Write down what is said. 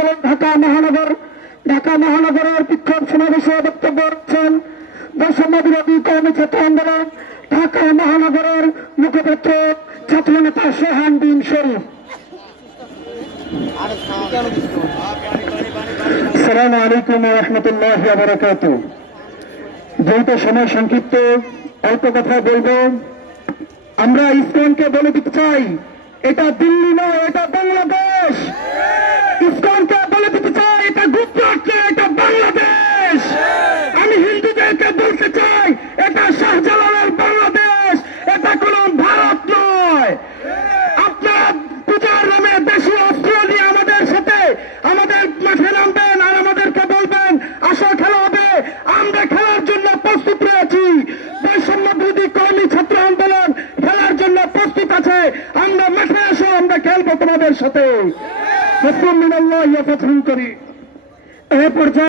আন্দোলন ঢাকা মহানগর। ঢাকা মহানগরের বিক্ষোভ সমাবেশে বক্তব্য রাখছেন বৈষম্য বিরোধী কর্মী ছাত্র আন্দোলন, ঢাকা মহানগরের মুখপাত্র ছাত্র নেতা সোহান বিন শরীফ। সংক্ষিপ্ত, অল্প কথা বলব। আমরা ইসলামকে বলে দিতে চাই, এটা দিল্লি নয় বলতে চাই, এটা শাহজালালের বাংলাদেশ, এটা কোন ভারত নয়। আপনারা পূজার নামে দেশি অস্ত্র আমাদের সাথে, আমাদের মাঠে নামবেন আর আমাদেরকে বলবেন আসো খেলা হবে। আমরা খেলার জন্য প্রস্তুত রয়েছি। বৈষম্য বিরোধী কর্মী ছাত্র আন্দোলন খেলার জন্য প্রস্তুত আছে। আমরা মাঠে আসো আমরা খেলব তোমাদের সাথে। করি। এ পর্যায়ে